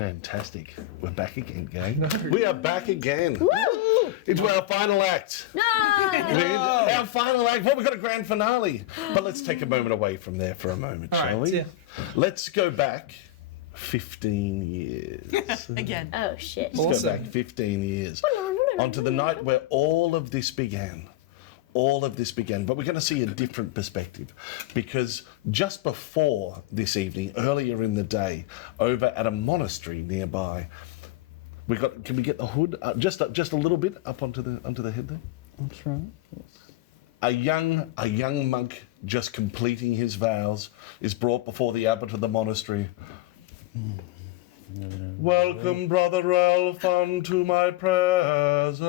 Fantastic. We're back again, gang. We are back again. Woo! Into our final act. No! Our final act. Well, we've got a grand finale. But let's take a moment away from there for a moment, shall we? Yeah. Let's go back 15 years. Again. Oh, shit. Let's go back 15 years. Onto the night where all of this began. All of this began, but we're going to see a different perspective, because just before this evening, earlier in the day, over at a monastery nearby, we got. Can we get the hood just a little bit up onto the head there? That's right. A young monk just completing his vows is brought before the abbot of the monastery. Welcome, Brother Ralph, unto my presence.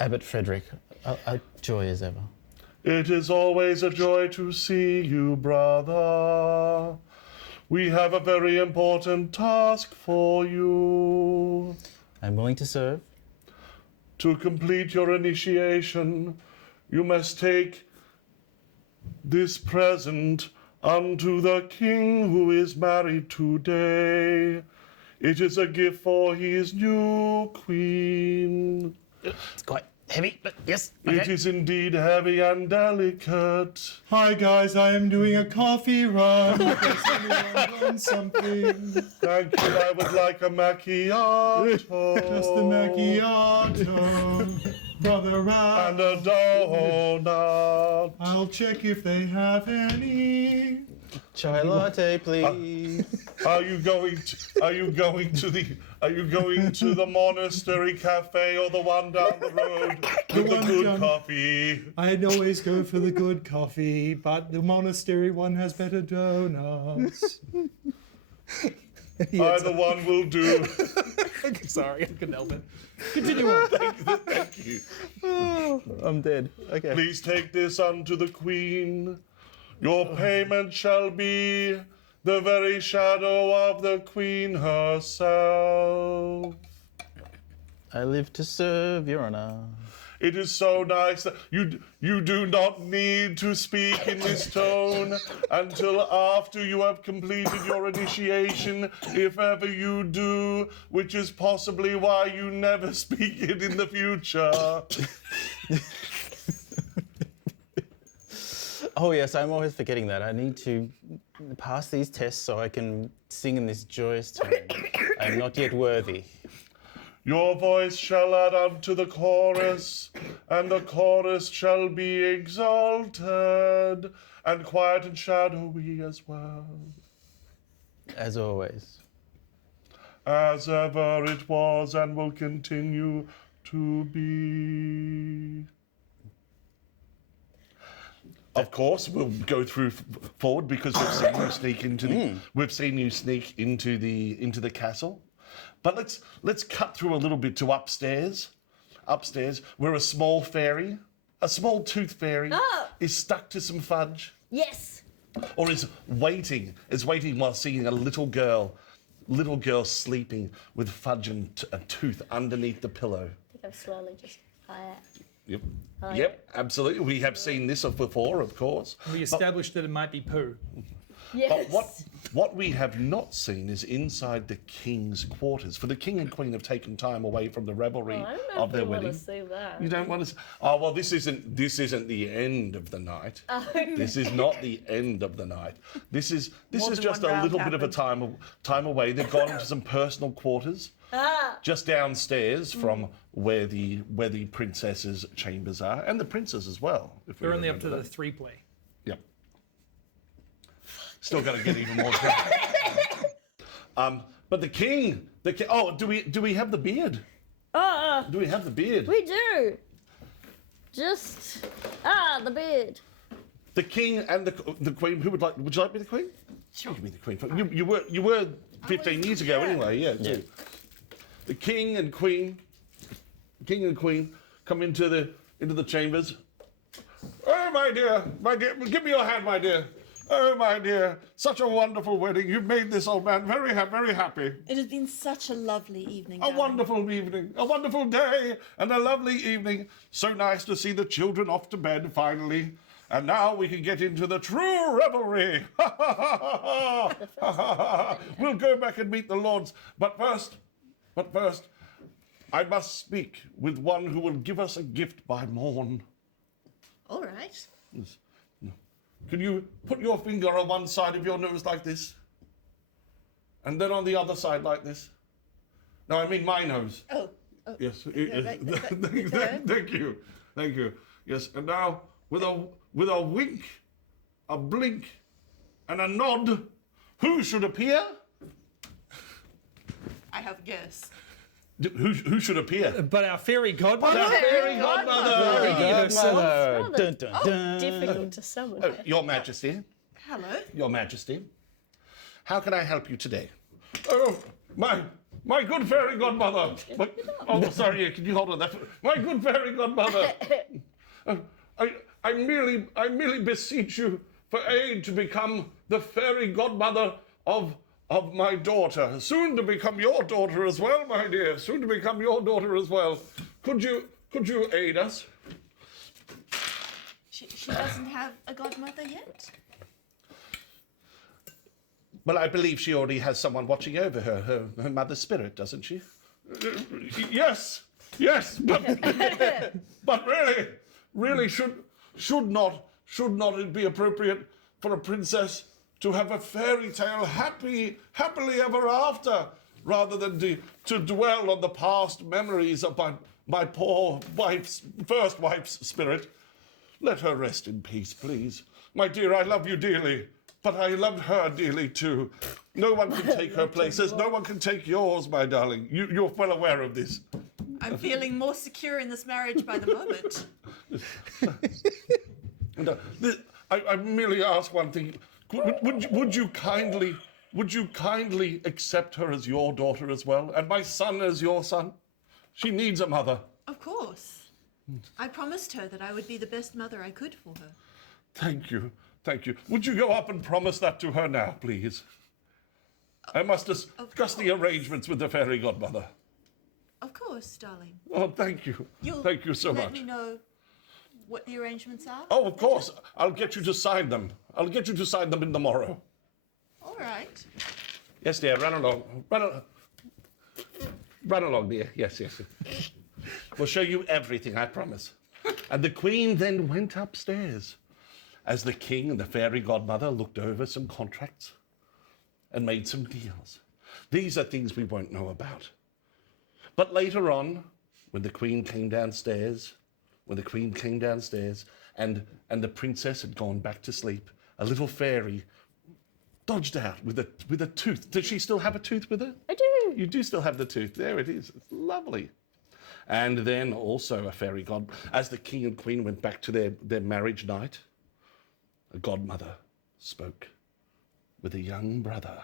Abbot Frederick, a joy as ever. It is always a joy to see you, brother. We have a very important task for you. I'm willing to serve. To complete your initiation, you must take this present unto the king who is married today. It is a gift for his new queen. It's quite heavy, but yes. It is indeed heavy and delicate. Hi guys, I am doing a coffee run. Does anyone want something? Thank you, I would like a macchiato. Just the macchiato. Brother Ralph. And a donut. I'll check if they have any. Chai latte, please. Are you going to the monastery cafe or the one down the road with the one good down- coffee? I'd always go for the good coffee, but the monastery one has better donuts. Either one will do. Sorry, I couldn't help it. Thank you. I'm dead. Okay. Please take this unto the queen. Your payment shall be the very shadow of the queen herself. I live to serve, Your Honor. It is so nice that you do not need to speak in this tone until after you have completed your initiation, if ever you do, which is possibly why you never speak it in the future. Oh yes, I'm always forgetting that. I need to pass these tests so I can sing in this joyous tone. I'm not yet worthy. Your voice shall add unto the chorus, and the chorus shall be exalted, and quiet and shadowy as well. As always. As ever it was and will continue to be. Of course, we'll go through forward because we've seen you sneak into the castle. But let's cut through a little bit to upstairs. Upstairs, where a small fairy, a small tooth fairy, is stuck to some fudge. Yes. Or is waiting while seeing a little girl sleeping with fudge and a tooth underneath the pillow. I think I'm slowly just higher. Yep. Oh, Yep, absolutely. We have seen this before, of course. We established that it might be poo. Yes. But what we have not seen is inside the king's quarters. For the king and queen have taken time away from the revelry I don't know of if their we wedding. want to see that. You don't want to. Oh well, this isn't the end of the night. Oh. This is not the end of the night. This is More than just one a round little bit of a time away. They've gone into some personal quarters. Just downstairs from where the princess's chambers are, and the princess as well. If we They're only up to remember the that. 3-play. Yep. Still got to get even more drunk. But the king. Oh, do we have the beard? Do we have the beard? We do. Just the beard. The king and the queen. Would you like to be the queen? Sure. You can be the queen. You were 15 years ago anyway. Yeah. The king and queen come into the chambers. Oh my dear, give me your hand, my dear. Oh my dear, such a wonderful wedding. You've made this old man very happy. It has been such a lovely evening. A darling. wonderful evening, a wonderful day, and a lovely evening. So nice to see the children off to bed finally. And now we can get into the true revelry. We'll go back and meet the lords. But first, I must speak with one who will give us a gift by morn. All right. Yes. Can you put your finger on one side of your nose like this? And then on the other side like this? No, I mean my nose. Oh. Yes. right, Thank you. Thank you. Yes. And now with a wink, a blink, and a nod, who should appear? I have a guess. Who should appear? But our fairy godmother. Our fairy godmother. Godmother. Dun, dun, dun. Difficult to summon. Oh, Your Majesty. Hello. Your Majesty. How can I help you today? Oh, my good fairy godmother. Sorry, can you hold on that? My good fairy godmother. I merely beseech you for aid to become the fairy godmother of my daughter. Soon to become your daughter as well, my dear. Soon to become your daughter as well. Could you aid us? She doesn't have a godmother yet? Well, I believe she already has someone watching over her mother's spirit, doesn't she? Yes, but really, should not it be appropriate for a princess to have a fairy tale happily ever after, rather than to dwell on the past memories of my poor first wife's spirit? Let her rest in peace, please. My dear, I love you dearly, but I loved her dearly too. No one can take her places. No one can take yours, my darling. You're well aware of this. I'm feeling more secure in this marriage by the moment. And, I merely ask one thing. Would you kindly accept her as your daughter as well, and my son as your son? She needs a mother. Of course. I promised her that I would be the best mother I could for her. Thank you. Would you go up and promise that to her now, please? I must discuss the arrangements with the fairy godmother. Of course, darling. Oh, thank you. Thank you so let much. me know what the arrangements are? Oh, of course. I'll get you to sign them. I'll get you to sign them in the morrow. All right. Yes, dear. Run along. Run along, dear. Yes. We'll show you everything, I promise. And the Queen then went upstairs as the King and the fairy godmother looked over some contracts and made some deals. These are things we won't know about. But later on, when the Queen came downstairs, and the princess had gone back to sleep, a little fairy dodged out with a tooth. Does she still have a tooth with her? I do. You do still have the tooth. There it is. It's lovely. And then also a fairy god, as the King and Queen went back to their marriage night, a godmother spoke with a young brother,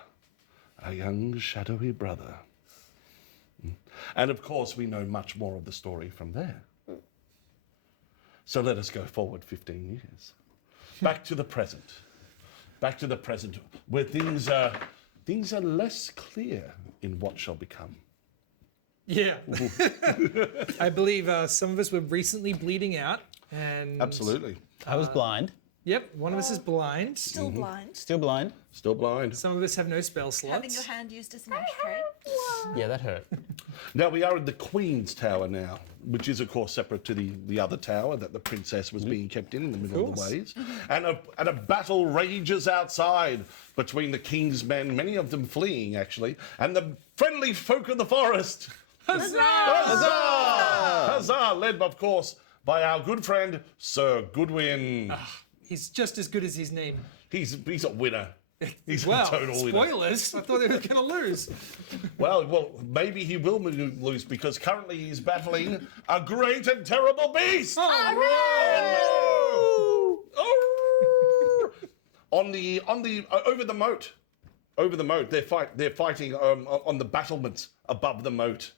a young shadowy brother. And of course, we know much more of the story from there. So let us go forward 15 years. Back to the present, where things are less clear in what shall become. Yeah. I believe some of us were recently bleeding out, and Absolutely. I was blind. Yep, one of us is blind. Still blind. Still blind. Still blind. Some of us have no spell slots. Having your hand used as an ashtray. Yeah, that hurt. Now we are in the Queen's Tower now, which is of course separate to the other tower that the princess was being kept in the middle of the ways. And a battle rages outside between the King's men, many of them fleeing actually, and the friendly folk of the forest. Huzzah! Huzzah! Huzzah! Led of course by our good friend Sir Goodwin. He's just as good as his name. He's a winner. He's Well, a total winner. spoilers. I thought they were going to lose. Well, maybe he will lose because currently he's battling a great and terrible beast. Oh, no! Oh! Over the moat, they're fighting on the battlements above the moat.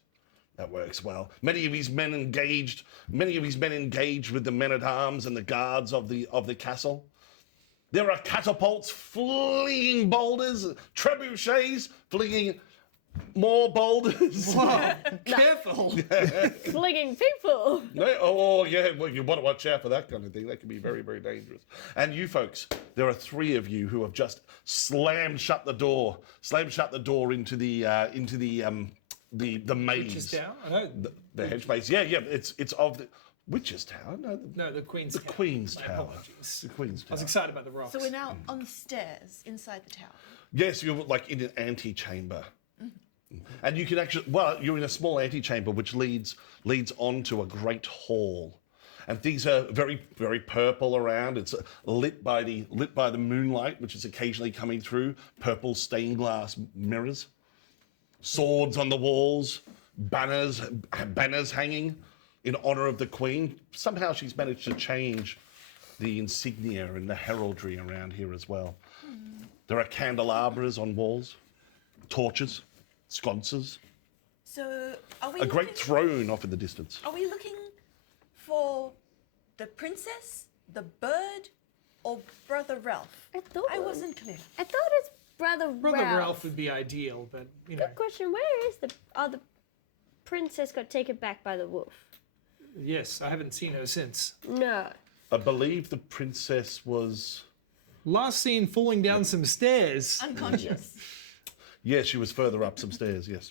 That works well. Many of his men engaged with the men-at-arms and the guards of the castle. There are catapults flinging boulders, trebuchets flinging More boulders. Whoa, careful. Flinging people. No, oh, yeah, well, you want to watch out for that kind of thing. That can be very, very dangerous. And you folks, there are 3 of you who have just slammed shut the door into the maze. Witch's Tower? I know. The hedge maze. Yeah, it's of the Witch's Tower. No, The Queen's Tower. Queen's My Tower. apologies. The Queen's I Tower. was excited about the rocks. So we're now on the stairs inside the tower. Yes, you're like in an antechamber. And you can actually, you're in a small antechamber which leads onto a great hall. And things are very, very purple around. It's lit by the moonlight, which is occasionally coming through, purple stained glass mirrors. Swords on the walls, banners hanging in honor of the Queen. Somehow she's managed to change the insignia and the heraldry around here as well. There are candelabras on walls, torches, sconces, So are we a great throne off in the distance. Are we looking for the princess, the bird, or Brother Ralph? I wasn't clear. I thought it's Brother Ralph would be ideal, but you know. Good question. Where is the princess got taken back by the wolf? Yes, I haven't seen her since. No. I believe the princess was... Last seen falling down some stairs, Unconscious. Yeah, she was further up some stairs, yes.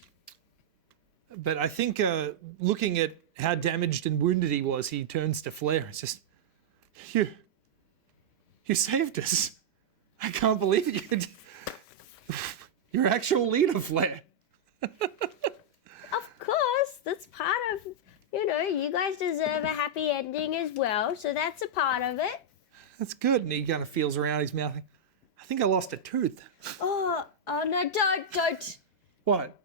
but I think looking at how damaged and wounded he was, he turns to Flair. It's just, you saved us. I can't believe it. You're actual leader, Flair. Of course, that's part of, you guys deserve a happy ending as well, so that's a part of it. That's good. And he kind of feels around his mouth. I think I lost a tooth. Oh no, don't. What?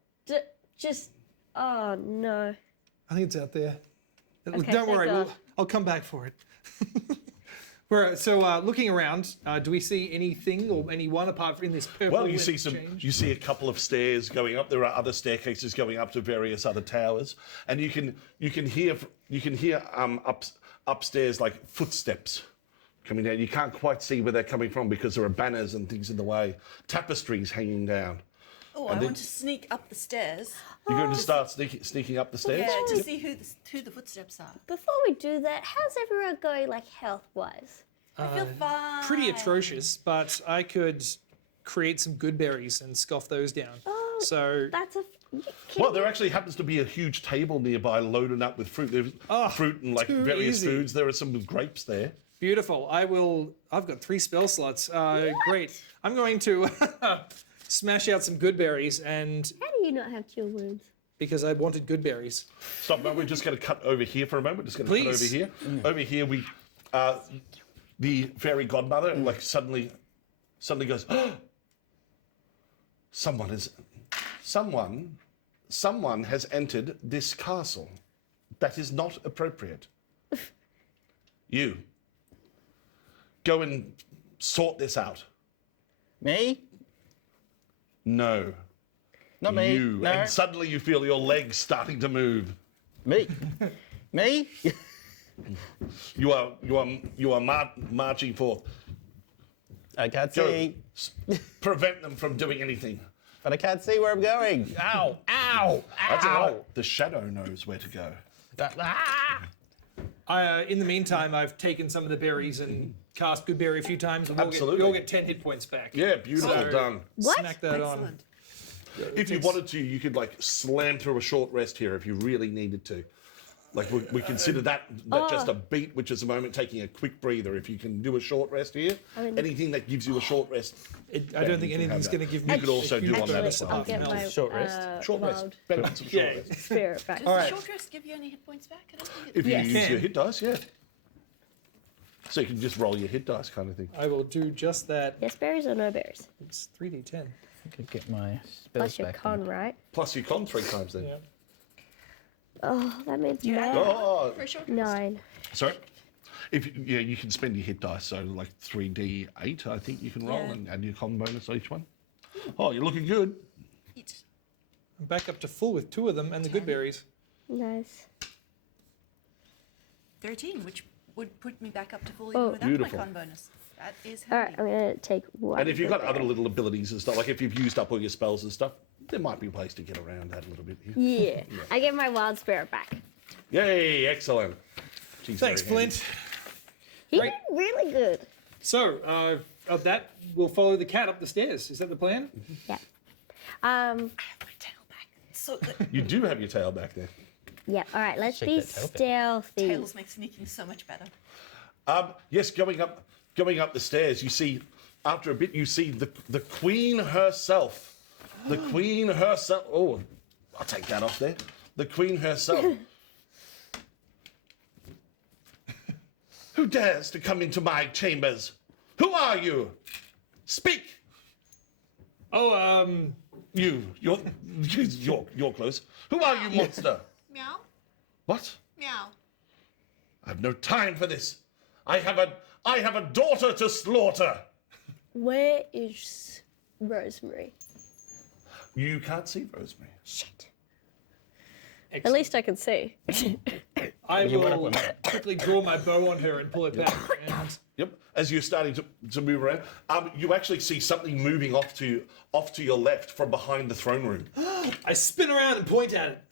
Oh no. I think it's out there. Okay, Don't worry, thank God. I'll come back for it. Looking around, do we see anything or anyone apart from this purple? Well, you see change? you see a couple of stairs going up. There are other staircases going up to various other towers, and you can hear upstairs like footsteps coming down. You can't quite see where they're coming from because there are banners and things in the way, tapestries hanging down. Oh, I want to sneak up the stairs. You're going to start sneaking up the stairs? Yeah, to see who the footsteps are. Before we do that, how's everyone going, like, health-wise? I feel fine. Pretty atrocious, but I could create some good berries and scoff those down. Oh, So that's a... Well, there actually happens to be a huge table nearby loaded up with fruit. There's fruit and like too various easy. foods. There are some with grapes there. beautiful. I've got 3 spell slots. Great. I'm going to smash out some good berries, and How do you not have cure wounds? because I wanted good berries. Stop, no, we're just going to cut over here for a moment. We're just going to cut over Please. here. Over here, the fairy godmother like suddenly goes, someone has entered this castle. That is not appropriate. You, go and sort this out. Me? No. Not me. You. No. And suddenly you feel your legs starting to move. Me? Me? You are marching forth. I can't Go. see. Prevent them from doing anything. But I can't see where I'm going. Ow! Ow! That's all Ow! right. The shadow knows where to go. In the meantime, I've taken some of the berries and cast good berry a few times, and Absolutely. we'll get 10 hit points back. Yeah, beautiful, So- done. What? Smack that on. Excellent. If you wanted to, you could like slam through a short rest here if you really needed to. Like we consider that just a beat, which is a moment taking a quick breather. If you can do a short rest here, anything that gives you a short rest. I don't think anything's going to give me. You could also do on that Actually, as well. I'll get Health. my Short rest. Short rest. wild Benefits of short Yeah. rest. spirit back. Does the short rest give you any hit points back? I don't think it If you Yes. use your Can. hit dice, yeah. So you can just roll your hit dice kind of thing. I will do just that. Yes, berries or no berries? It's 3d10. I could get my spells Plus your back. con, right? Plus you con 3 times then. Yeah. Oh, that means Oh, for a short rest. 9. sorry. You can spend your hit dice, so like 3d8, I think you can roll, Yeah. and add your con bonus on each one. Oh, you're looking good. Eat. I'm back up to full with 2 of them and the good berries. Nice. 13, which would put me back up to full Oh. even without Beautiful. my con bonus. That is All right, handy. I'm going to take 1. And if you've got good other berry. little abilities and stuff, like if you've used up all your spells and stuff, there might be ways to get around that a little bit here. Yeah. I get my wild spirit back. Yay, excellent. She's Thanks, very handy. Flint. He Great. did really good. So, of that, we'll follow the cat up the stairs. Is that the plan? Yeah. I have my tail back. So the You do have your tail back there. Yeah. All right. Let's Shake be that tail bit. stealthy. tails make sneaking so much better. Yes, going up the stairs, you see, after a bit, you see the queen herself. The queen herself. Oh, I'll take that off there. The queen herself. Who dares to come into my chambers? Who are you? Speak. Oh, You're close. Who are you, monster? Meow, What? meow. I have no time for this. I have a daughter to slaughter. Where is Rosemary? You can't see Rosemary. Shit. At excellent. least I can see. I You went up will with that. quickly draw my bow on her and pull it back. And Yep. As you're starting to move around, you actually see something moving off to your left from behind the throne room. I spin around and point at it.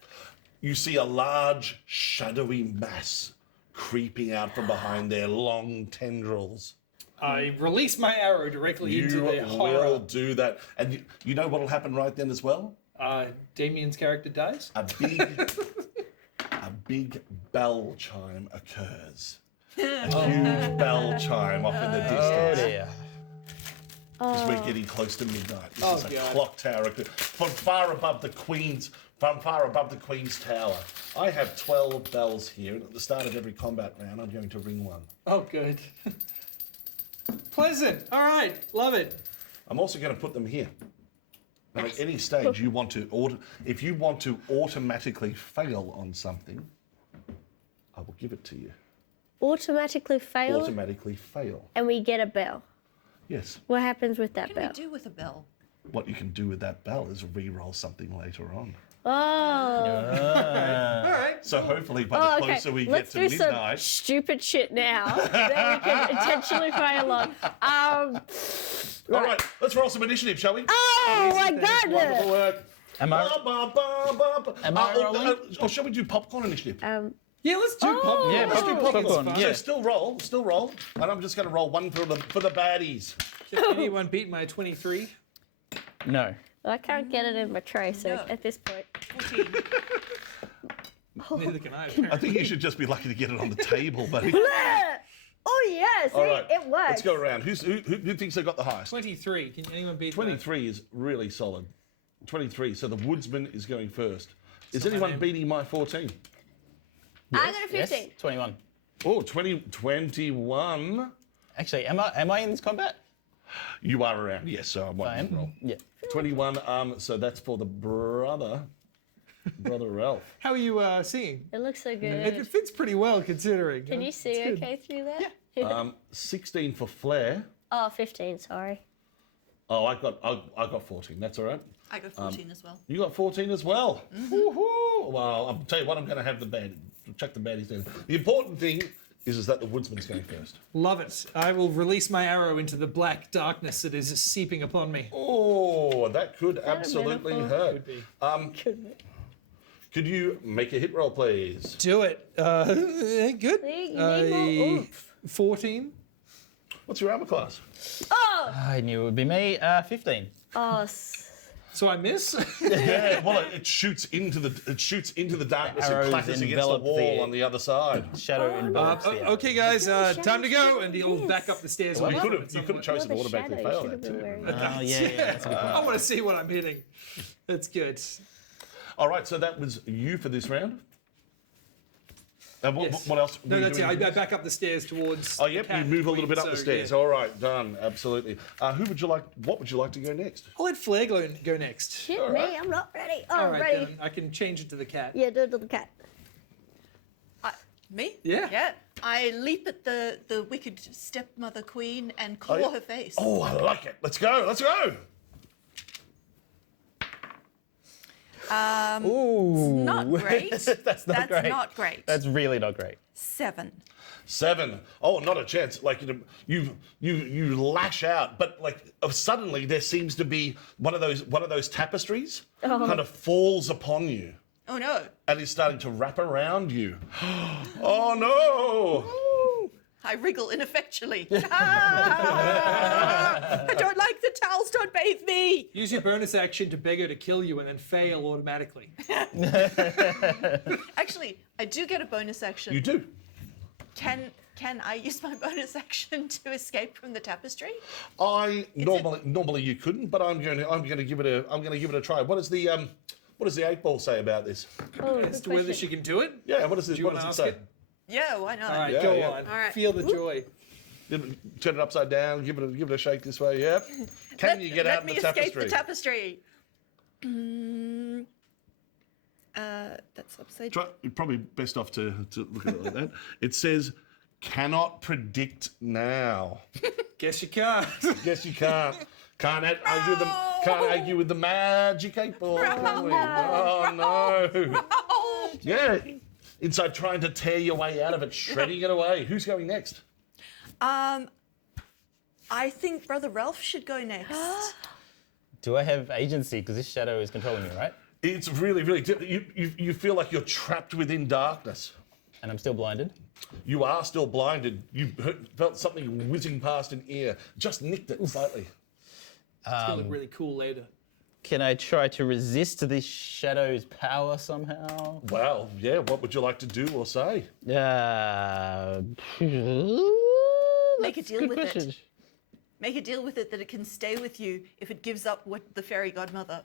You see a large, shadowy mass creeping out from behind their long tendrils. I release my arrow directly into You the will horror. do that, and you know what'll happen right then as well? Damien's character dies. A big bell chime occurs. A huge bell chime off in the Oh distance. dear. As we're getting close to midnight. This Oh, is a God. clock tower from far above the Queen's tower. I have 12 bells here, and at the start of every combat round, I'm going to ring one. Oh, good. Pleasant. All right. Love it. I'm also going to put them here. And at any stage, if you want to automatically fail on something, I will give it to you. Automatically fail, Automatically fail. and we get a bell. Yes. What happens with that What can bell? we do with a bell? What you can do with that bell is re-roll something later on. Oh. All right. So hopefully, by Oh, the okay. closer we Let's get to do some midnight, stupid shit now that we can intentionally fail on. all right, let's roll some initiative, shall we? Oh my Wonderful goodness. work. Am I? Am I rolling? or shall we do popcorn initiative? Yeah, let's do pop. Yeah, Let's do popcorn. popcorn. So Yeah. still roll, and I'm just going to roll one for the baddies. Can anyone beat my 23? No. Well, I can't get it in my tray, so No. at this point. 14. Neither can I. I Apparently. think you should just be lucky to get it on the table, buddy. Oh yeah, see, All right, it works. let's go around. Who thinks they got the highest? 23. Can anyone beat my 23 is really solid. 23. So the woodsman is going first. Is not my anyone name. beating my 14? I got a 15. Yes. 21. Oh, 21. Actually, am I in this combat? You are around. Yes, so I I won't am. roll. Yeah. 21. So that's for the brother Ralph. How are you seeing? It looks so It good. fits pretty well considering. Can you see It's good. okay through that? 16 for Flair. Oh, 15, sorry. Oh, I got 14. That's all right. I got 14 as well. You got 14 as well. Woohoo! Well, I'll tell you what. I'm going to have the bad. Chuck the baddies down. The important thing is that the woodsman's going first. Love it. I will release my arrow into the black darkness that is seeping upon me. Oh, that could that a absolutely metaphor? hurt. Could you make a hit roll, please? Do it. Good. See, you need more oomph. 14. What's your armor class? Oh! I knew it would be me. 15. Oh, So I miss? Yeah, well, it shoots into the darkness and arrows clatters against the envelop wall the- on the other side. Shadow envelops the Okay, guys, time to go. And he'll back up the stairs. You when could we have come at chosen to What a automatically shadow fail you that should have been too. wearing. Oh, yeah. That's a good point. I want to see what I'm hitting. That's good. All right, so that was you for this round. Yes. What else? No, were you that's it. doing? I back up the stairs towards. Oh, the yep. cat You move a little queen, bit up the so, stairs. yeah. All right, done. Absolutely. What would you like to go next? I'll let Flair go next. Shit, All me, right. I'm not ready. Oh, All I'm right, ready. then I can change it to the cat. Yeah, do it to the cat. Me? Yeah. Yeah. I leap at the wicked stepmother queen and claw yeah. her face. Oh, I like it. Let's go. Let's go. Ooh. Not great. That's not great. That's not great. That's really not great. 7. 7. Oh, not a chance. Like you lash out, but like suddenly there seems to be one of those tapestries kind of falls upon you Oh no. and is starting to wrap around you. Oh no! I wriggle ineffectually. Ah! I don't like the towels. Don't bathe me. Use your bonus action to beg her to kill you and then fail automatically. Actually, I do get a bonus action. You do. Can I use my bonus action to escape from the tapestry? Normally you couldn't, but I'm going to give it a try. What does the 8 ball say about this? Oh, As good to whether question. she can do it? Yeah, what does this? Do you What wanna does it ask say? it? Yeah, why not? All right, Yeah, go yeah. on. All right. Feel the joy. Turn it upside down. Give it a shake this way. Yep. Can you get out of the Let me escape tapestry? the tapestry. That's upside down. Probably best off to look at it like that. It says, "Cannot predict now." Guess you can't. Yes, you can't. Can't argue with the magic 8 ball. can we? Oh no! Oh, Yeah, inside trying to tear your way out of it, shredding it away. Who's going next? I think Brother Ralph should go next. Do I have agency? Because this shadow is controlling me, right? It's really, really. You feel like you're trapped within darkness. And I'm still blinded. You are still blinded. You felt something whizzing past an ear. Just nicked it slightly. It's gonna look really cool later. Can I try to resist this shadow's power somehow? Well, yeah. What would you like to do or say? Make a deal with it. Make a deal with it that it can stay with you if it gives up what the fairy godmother.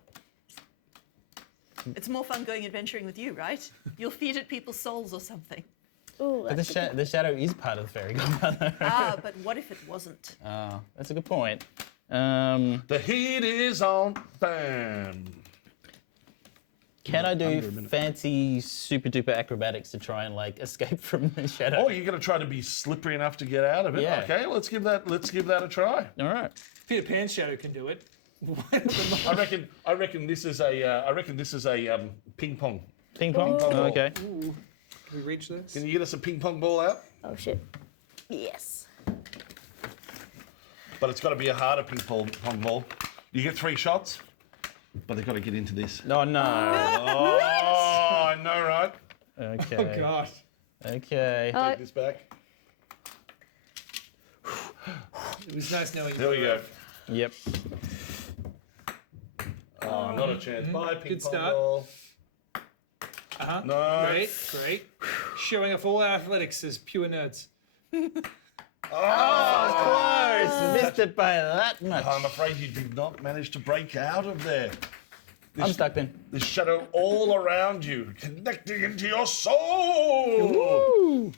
It's more fun going adventuring with you, right? You'll feed it people's souls or something. Ooh, But the shadow is part of the fairy godmother. But what if it wasn't? Oh, that's a good point. The heat is on. Bam. Can I do Under a minute. fancy super duper acrobatics to try and like escape from the shadow? Oh, you're going to try to be slippery enough to get out of it. Yeah. Okay, let's give that a try. All right. Peter Pan's shadow can do it. I reckon this is a ping pong. Ping pong. Ping pong ball. Okay. Ooh. Can we reach this? Can you get us a ping pong ball out? Oh shit. Yes. But it's got to be a harder ping pong ball. You get 3 shots, but they've got to get into this. Oh no. Oh, I know, right? Okay. Oh gosh. Okay. Take this back. It was nice knowing you. There we go. Yep. Oh, not a chance. Bye, ping Good pong start. ball. Uh-huh. No. Great. Showing off all our athletics as pure nerds. Close. Missed it by that much. I'm afraid you did not manage to break out of there. I'm stuck then. The shadow all around you, connecting into your soul.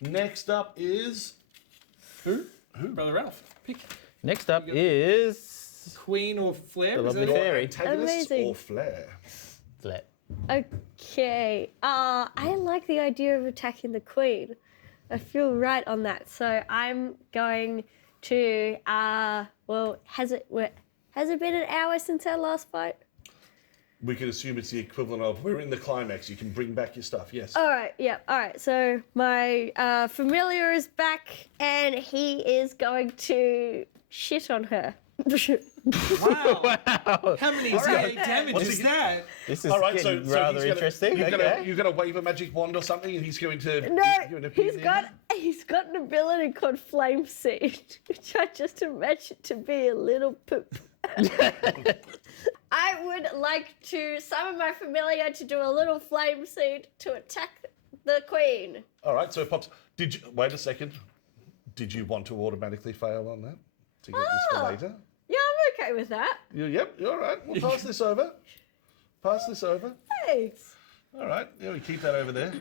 Next up is who? Brother Ralph, pick. Next up is Queen or Flare? The Is that lovely it? fairy. Antagonists Amazing. or Flare? Flat. Okay. I like the idea of attacking the queen. I feel right on that. So I'm going to. Well, has it been an hour since our last fight? We can assume it's the equivalent of we're in the climax. You can bring back your stuff. Yes. All right. Yeah. All right. So my familiar is back, and he is going to shit on her. Wow. How many right, damage What's is he- that? This is All right, getting so rather he's gonna, interesting. You're Okay. gonna wave a magic wand or something, and he's going to. No, going to he's got an ability called Flame Seed, which I just imagine to be a little poop. I would like to summon my familiar to do a little flame seed to attack the queen. All right, so it pops. Did you wait a second? Did you want to automatically fail on that to get this for later? Yeah, I'm okay with that. Yep. All right. We'll pass this over. Pass this over. Thanks. All right. Yeah, we keep that over there.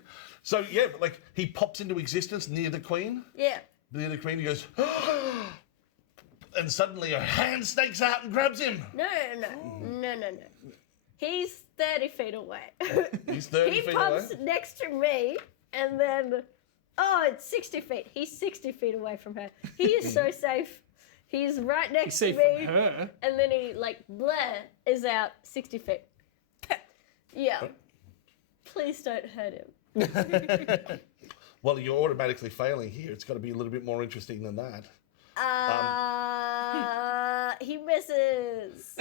So yeah, but like he pops into existence near the queen. Yeah. Near the queen, he goes, and suddenly her hand snakes out and grabs him. No. He's 30 feet away. He's 30 He feet pops away. next to me, and then, oh, it's 60 feet. He's 60 feet away from her. He is so safe. He's right next Safe to me. from her. And then he, like, bleh, is out 60 feet. Yeah. Please don't hurt him. Well, you're automatically failing here. It's got to be a little bit more interesting than that. He misses.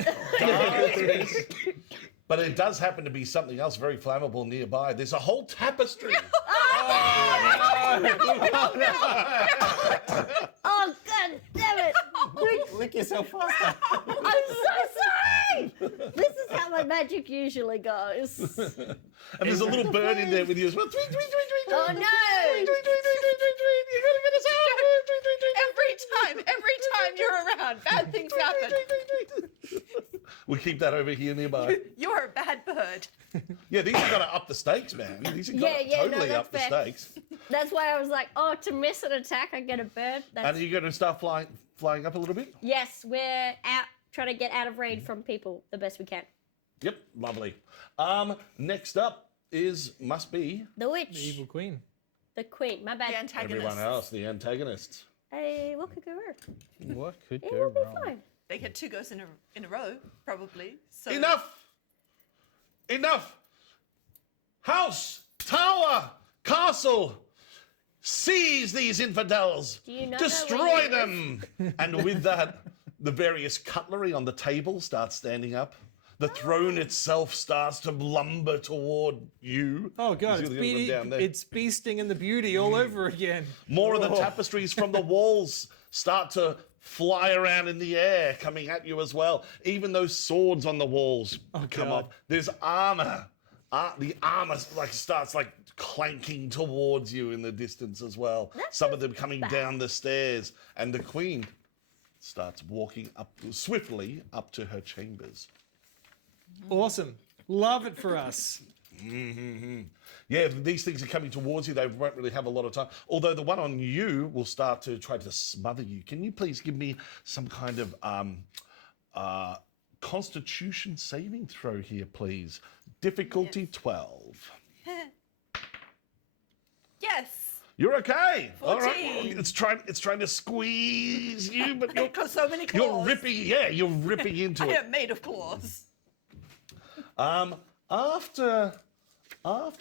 But it does happen to be something else very flammable nearby. There's a whole tapestry. Oh, god damn it! Lick yourself faster. I'm so sorry! This is how my magic usually goes. And there's a little bird in there with you as well. Tweet, tweet, tweet, tweet, Oh tweet. no! Tweet, tweet, tweet, tweet, tweet, tweet. You gotta get us out. Tweet, tweet, tweet, Every time you're around, bad things happen. tweet, tweet, tweet. We'll keep that over here nearby. You're a bad bird. Yeah, these have got to up the stakes, man. These have got Yeah, to yeah, no, totally that's up the fair. stakes. That's why I was like, oh, to miss an attack, I get a bird. And That's... are you going to start flying up a little bit? Yes, we're out trying to get out of range from people the best we can. Yep, lovely. Next up must be The witch. The evil queen. The queen. My bad. The antagonist. everyone else, the antagonists. Hey, what could go wrong? What could It go will be wrong? fine. They get 2 ghosts in a row, probably. So Enough! Enough! House, tower, castle, seize these infidels, Do you not know destroy where you them. And with that, the various cutlery on the table starts standing up. The throne itself starts to lumber toward you. Oh god, As you look down there. it's Beasting and the Beauty all over again. More of the tapestries from the walls start to fly around in the air, coming at you as well. Even those swords on the walls come God. off. There's armor. The armor starts clanking towards you in the distance as well. Some of them coming down the stairs, and the queen starts walking up swiftly up to her chambers. Awesome. Love it for us. Yeah, these things are coming towards you. They won't really have a lot of time. Although the one on you will start to try to smother you. Can you please give me some kind of Constitution saving throw here, please? Difficulty 12. yes. You're okay. All right. 14. It's trying to squeeze you, but you're Got so many claws. you're ripping. Yeah, you're ripping into I it. am made of claws. After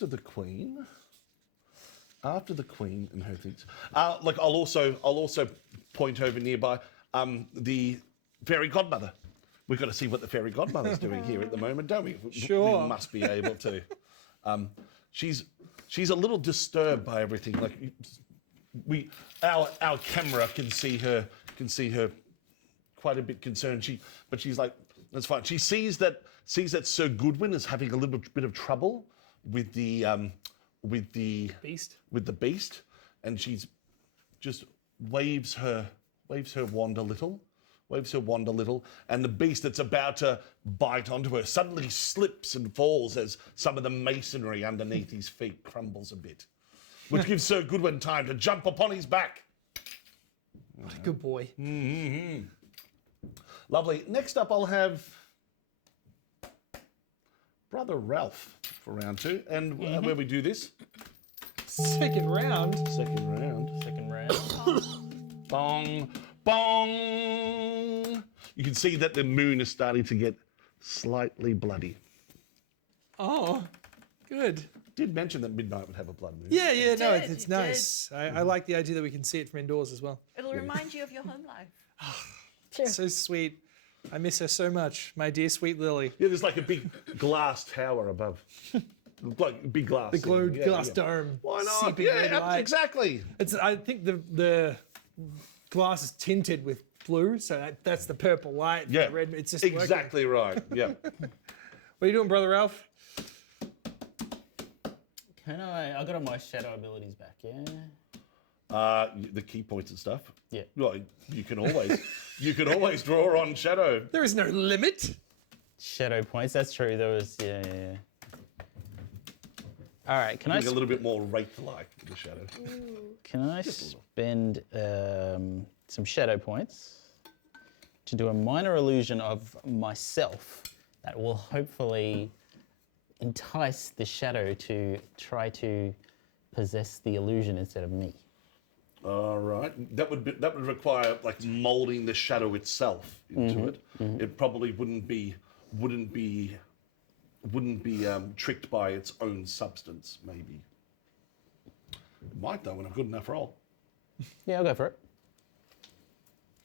the queen and her things. I'll also point over nearby. The fairy godmother. We've got to see what the fairy godmother's doing here at the moment, don't we? Sure. We must be able to. She's a little disturbed by everything. Our camera can see her quite a bit concerned. She's like, that's fine. She sees that Sir Goodwin is having a little bit of trouble with the beast, and she's just waves her wand a little, and the beast that's about to bite onto her suddenly slips and falls as some of the masonry underneath his feet crumbles a bit, which gives Sir Goodwin time to jump upon his back. Good boy. Lovely. Next up, I'll have Brother Ralph for round 2, and where we do this. Second round. Second round. Second round. Bong, bong. You can see that the moon is starting to get slightly bloody. Oh, good. Did mention that midnight would have a blood moon. Yeah, no, did, it's you nice. I like the idea that we can see it from indoors as well. It'll remind you of your home life. Sure. So sweet. I miss her so much, my dear sweet Lily. Yeah, there's like a big glass tower above. Like big glass. The glowed thing. Yeah, glass yeah. dome. Why not? Seeping red Yeah, light. exactly. I think the glass is tinted with blue, so that's the purple light. Yeah, The red. It's just exactly right. Yeah. Working. What are you doing, Brother Ralph? I got all my shadow abilities back, yeah? The key points and stuff. Yeah. Well, you can always draw on shadow. There is no limit. Shadow points, that's true. There was, yeah. All right, can I A little bit more wraith-like in the shadow. can I spend some shadow points to do a minor illusion of myself that will hopefully entice the shadow to try to possess the illusion instead of me? All right. That would require like molding the shadow itself into it. It probably wouldn't be tricked by its own substance, maybe. It might though, in a good enough roll. Yeah, I'll go for it.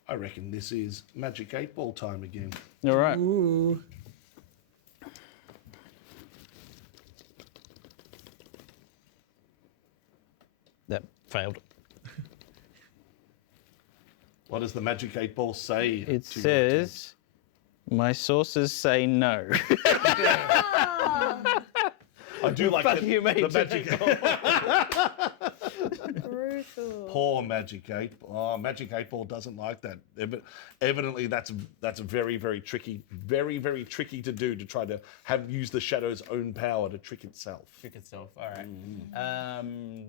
I reckon this is Magic 8 Ball time again. All right. Ooh. That failed. What does the Magic 8 Ball say? It to your says, my sources say no. I do like fuck the, you, mate. the Magic Brutal. Poor Magic 8 Ball. Oh, Magic 8 Ball doesn't like that. Evidently, that's very, very tricky. Very, very tricky to do, to try to use the shadow's own power to trick itself. Trick itself. All right.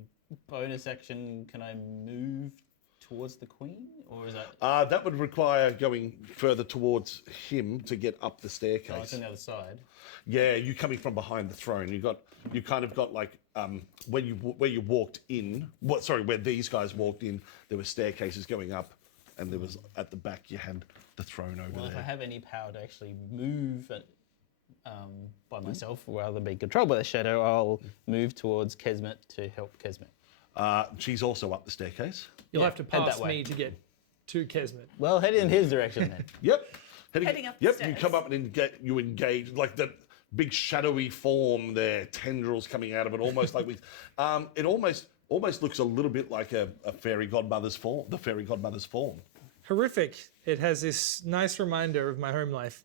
Bonus action, can I move towards the queen? Or is that... That would require going further towards him to get up the staircase. Oh, it's on the other side. Yeah, you coming from behind the throne. You kind of got like where you walked in. Where these guys walked in, there were staircases going up, and there was at the back you had the throne over Well, if I there. have any power to actually move by myself rather than be controlled by the shadow, I'll move towards Kesmet to help Kesmet. She's also up the staircase. You'll have to head that pass way. me to get to Kesmet. Well, head in his direction then. Yep. Heading up the Yep. stairs. You come up and you engage like that big shadowy form there, tendrils coming out of it, almost like with. It almost looks a little bit like a fairy godmother's form. The fairy godmother's form. Horrific. It has this nice reminder of my home life.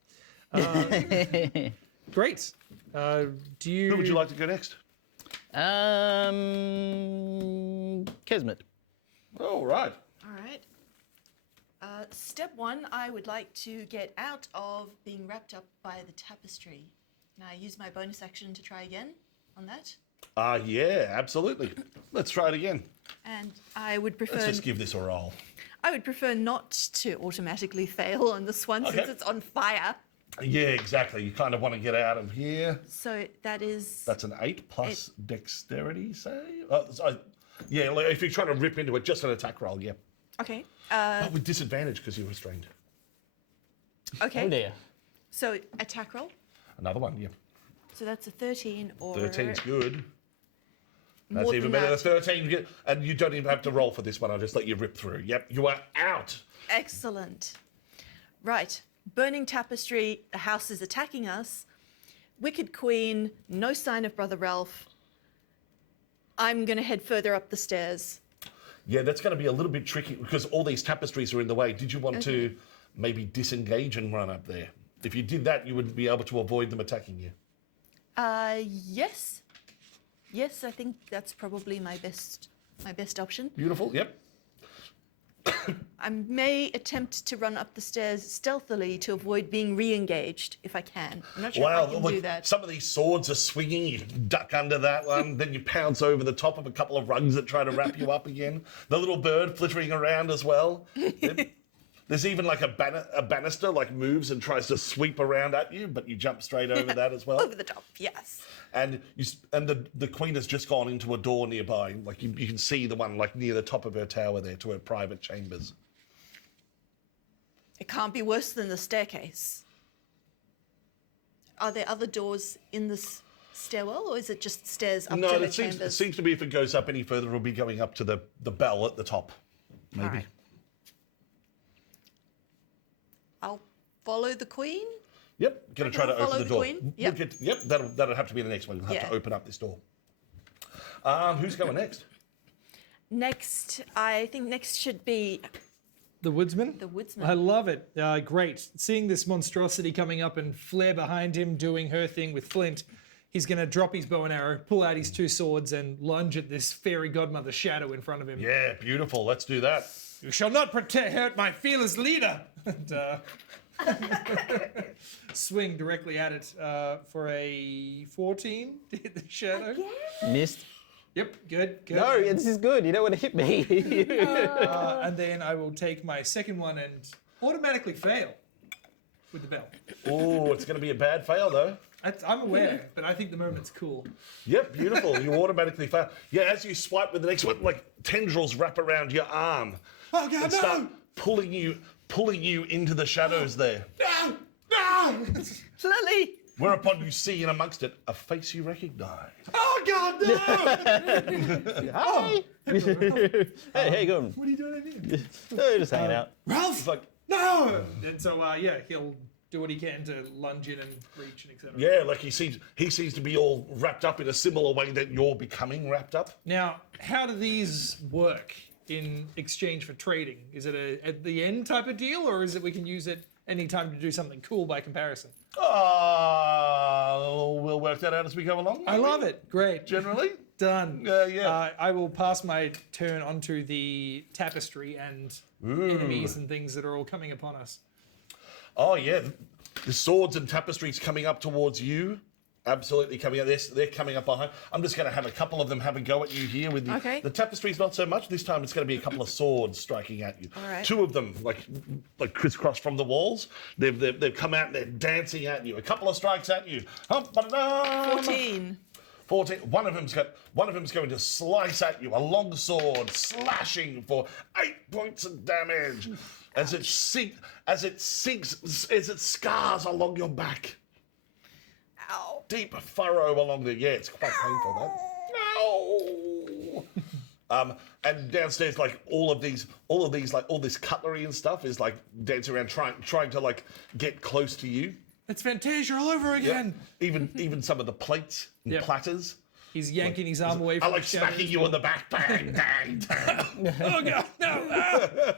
Great. Do you? Who would you like to go next? Kesmet. All right. All right. Step one, I would like to get out of being wrapped up by the tapestry. Can I use my bonus action to try again on that? Yeah, absolutely. Let's try it again. And I would prefer. Let's just give this a roll. I would prefer not to automatically fail on this one since Okay. it's on fire. Yeah, exactly. You kind of want to get out of here. So that is. That's an 8 plus dexterity save. Yeah, like if you're trying to rip into it, just an attack roll. Yeah. Okay. But with disadvantage because you're restrained. Okay. Oh dear. So attack roll. Another one. Yeah. So that's a 13 or. 13's good. That's More even than better. that. 13, and you don't even have to roll for this one. I'll just let you rip through. Yep, you are out. Excellent. Right. Burning tapestry. The house is attacking us. Wicked Queen. No sign of Brother Ralph. I'm going to head further up the stairs. Yeah, that's going to be a little bit tricky because all these tapestries are in the way. Did you want to maybe disengage and run up there? If you did that, you would be able to avoid them attacking you. Yes. Yes, I think that's probably my best option. Beautiful. Yep. I may attempt to run up the stairs stealthily to avoid being re-engaged if I can. I'm not sure if I can do that. Some of these swords are swinging. You duck under that one, then you pounce over the top of a couple of rugs that try to wrap you up again. The little bird flittering around as well. There's even like a banister like moves and tries to sweep around at you, but you jump straight over that as well. Over the top, yes. And the queen has just gone into a door nearby. Like you can see the one like near the top of her tower there to her private chambers. It can't be worse than the staircase. Are there other doors in this stairwell, or is it just stairs up to her it chambers? seems to be if it goes up any further, it'll be going up to the bell at the top, maybe. All right. I'll follow the queen. Yep, going to try to Follow open the the door. queen? Yep. Yep, that'll have to be the next one. We'll have Yeah. to open up this door. Who's going next? Next, I think next should be The woodsman? the woodsman. I love it. Great. Seeing this monstrosity coming up and Flair behind him doing her thing with Flint, he's going to drop his bow and arrow, pull out his two swords, and lunge at this fairy godmother shadow in front of him. Yeah, beautiful. Let's do that. You shall not hurt my fearless leader! And swing directly at it for a 14 to hit the shadow. Missed. Yep, good. No, this is good. You don't want to hit me. And then I will take my second one and automatically fail with the bell. Oh, it's going to be a bad fail though. I'm aware, but I think the moment's cool. Yep, beautiful. You automatically fail. Yeah, as you swipe with the next one, like tendrils wrap around your arm Oh God, and start pulling you into the shadows there. No! Lily! Whereupon you see in amongst it a face you recognise. Oh God, no! Hi. Hey, how you going? What are you doing in here? Oh, just hanging out. Ralph! It's like, No! And so, yeah, he'll do what he can to lunge in and reach and etc. yeah, like he seems to be all wrapped up in a similar way that you're becoming wrapped up. Now, how do these work in exchange for trading? Is it a at the end type of deal, or is it we can use it anytime to do something cool by comparison? We'll work that out as we go along. I love it. Great. Generally. Done. Yeah. I will pass my turn onto the tapestry and enemies and things that are all coming upon us. Oh yeah, the swords and tapestries coming up towards you. Absolutely coming up. They're coming up behind. I'm just going to have a couple of them have a go at you here with the, Okay. the tapestries. Not so much. This time it's going to be a couple of swords striking at you. All right. Two of them like crisscross from the walls. They've come out and they're dancing at you. A couple of strikes at you. 14. 14. One of them's going to slice at you. A long sword slashing for 8 points of damage as it scars along your back. Ow. Deep furrow along the it's quite painful though. No. And downstairs, like all this cutlery and stuff is like dancing around, trying to like get close to you. It's Fantasia all over again. Even some of the plates and Yep. platters. He's yanking his arm away I from like the shadow. smacking you on the back, bang, bang, bang. Oh God, no!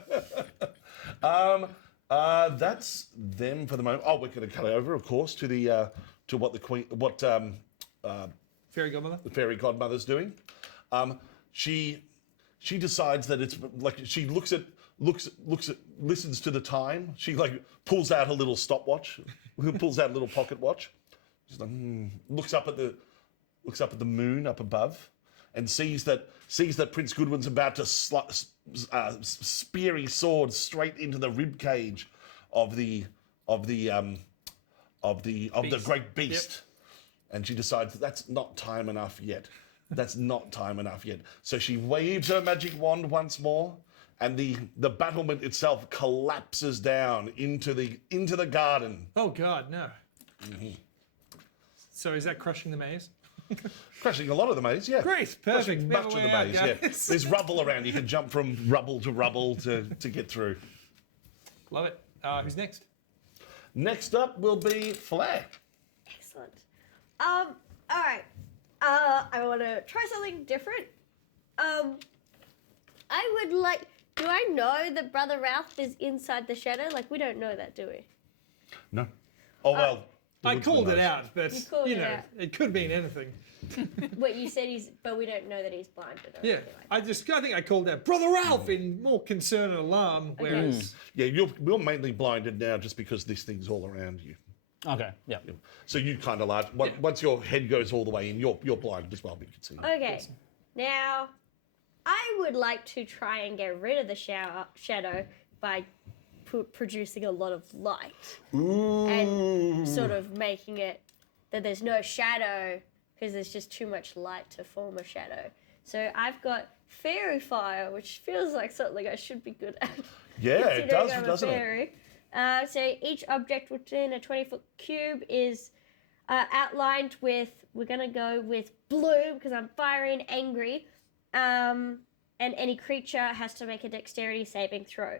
That's them for the moment. Oh, we're going to cut over, of course, to the to what the queen, Fairy godmother. the fairy godmother's doing. She decides that it's like she listens to the time. She like pulls out a little stopwatch, pulls out a little pocket watch. She's like looks up at the moon up above, and sees that Prince Goodwin's about to spear his sword straight into the rib cage of the great beast. And she decides that's not time enough yet. That's not time enough yet. So she waves her magic wand once more, and the battlement itself collapses down into the garden. Oh God, no! So is that crushing the maze? Crashing a lot of the maze, yeah. Great, Crashing perfect. much of the Way out, maze, yeah. guys. There's rubble around. You can jump from rubble to rubble to get through. Love it. Who's next? Next up will be Flair. Excellent. All right. I want to try something different. I would like. Do I know that Brother Ralph is inside the shadow? Like, we don't know that, do we? No. Oh well. the I woodsman called it knows. out, but You called it know, out. it could mean anything. Wait, you said but we don't know that he's blinded. Or Yeah, anything like that. I think I called out Brother Ralph in more concern and alarm, whereas Yeah, you're mainly blinded now just because this thing's all around you. Okay, yeah. So you kind of large. Once your head goes all the way in, you're blinded as well, but you can see. Okay. Now, I would like to try and get rid of the shadow by producing a lot of light and sort of making it that there's no shadow because there's just too much light to form a shadow. So I've got fairy fire, which feels like something I should be good at. Yeah, it considering does, I'm a doesn't it? fairy. So each object within a 20-foot cube is outlined with, we're going to go with blue because I'm fiery and angry. And any creature has to make a dexterity saving throw.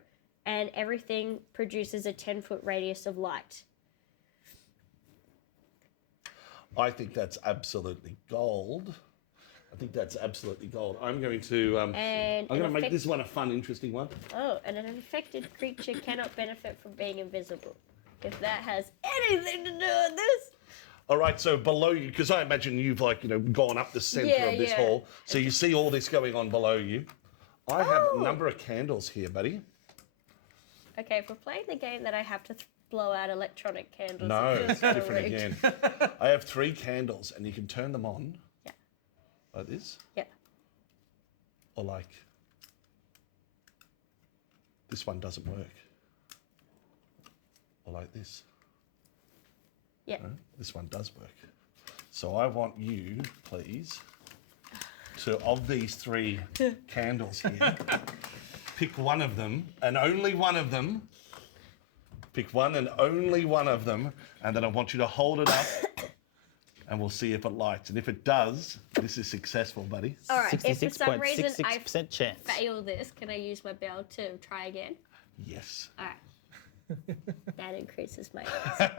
And everything produces a 10-foot radius of light. I think that's absolutely gold. I think that's absolutely gold. I'm going to And I'm going to an make this one a fun, interesting one. Oh, and an affected creature cannot benefit from being invisible. If that has anything to do with this. All right, so below you, because I imagine you've gone up the center of this hall, so you see all this going on below you. I have a number of candles here, buddy. Okay, if we're playing the game that I have to blow out electronic candles. No, it feels it's so different rigged. again. I have 3 candles, and you can turn them on. Yeah. Like this, Yeah. or like this one doesn't work, or like this. Yeah. No, this one does work. So I want you, please, to, of these 3 candles here, pick one of them, and only one of them. Pick one and only one of them, and then I want you to hold it up and we'll see if it lights. And if it does, this is successcul, buddy. All right. If for some reason I 66% chance. fail this, can I use my bell to try again? Yes. All right. That increases my odds.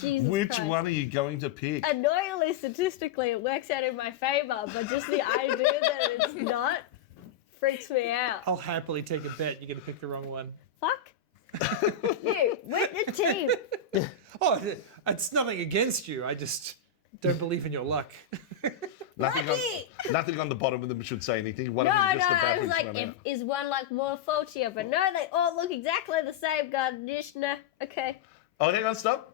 Jesus Which Christ. one are you going to pick? Annoyingly, statistically, it works out in my favor, but just the idea that it's not freaks me out. I'll happily take a bet you're going to pick the wrong one. Fuck you. We're the team. Oh, it's nothing against you. I just don't believe in your luck. Nothing on the bottom of them should say anything. One No, of them just the I batteries was like, run out. is one like more faultier? But no, they all look exactly the same. God, no. Okay. Oh, hang on, stop.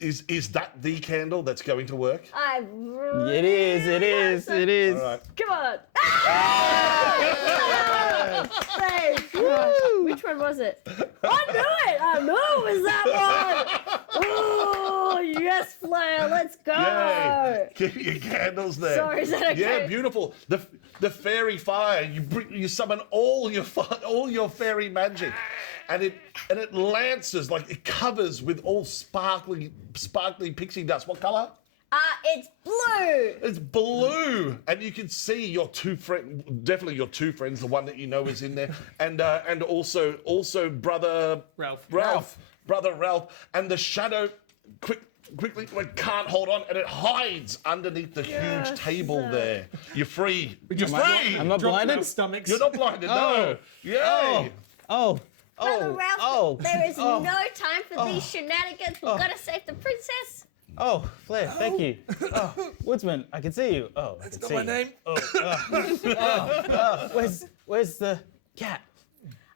Is that the candle that's going to work? It is. It is. It is. All right. Come on. Save. Which one was it? I knew it. I knew it was that one. Oh, yes, Flair. Let's go. Yay! Keep your candles there. Sorry, is that okay? Yeah, beautiful. The fairy fire. You summon all your fairy magic, and it lances like it covers with all sparkly pixie dust. What color? It's blue. It's blue, and you can see your two friends. Definitely your two friends. The one that you know is in there, and also brother Ralph. Brother Ralph, and the shadow quickly can't hold on, and it hides underneath the huge table there. You're free. You're free. I'm not Drop blinded. our stomachs. You're not blinded. No. Yay. Brother Ralph, there is no time for these shenanigans. We've got to save the princess. Oh, Flair, thank you. Oh, Woodsman, I can see you. Oh, I can Not see my you. name. Where's the cat?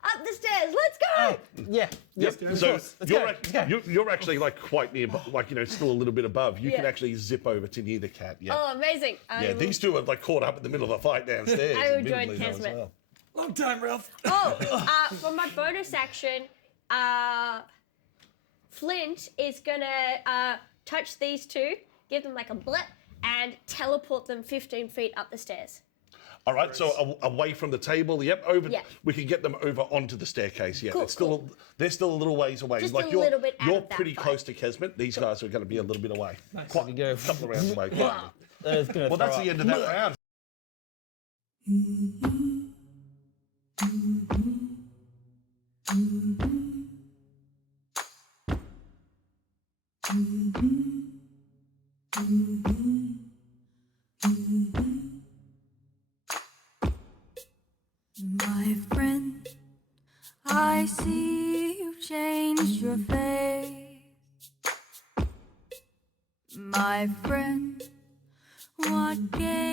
Up the stairs. Let's go. Yeah. Yep. Of So course. Let's go. you're actually like quite near, like still a little bit above. You can Yeah. actually zip over to near the cat. Yeah. Oh, amazing. Yeah. These two are like caught up in the middle of the fight downstairs. I will join admittedly, though, as Kismet. well. Long time, Ralph. For my bonus action, Flint is gonna touch these two, give them like a blip, and teleport them 15 feet up the stairs. All right, so away from the table. Yep, over. Yeah. We can get them over onto the staircase. Yeah, Cool, it's still they're still a little ways away. Just like a you're little bit out you're of that pretty fight. close to Kesmet. These guys are going to be a little bit away. Quite we go. a couple of rounds away. Quite. That is gonna Well, that's throw the up. end of that round. My friend, I see you've changed your face. My friend, what gave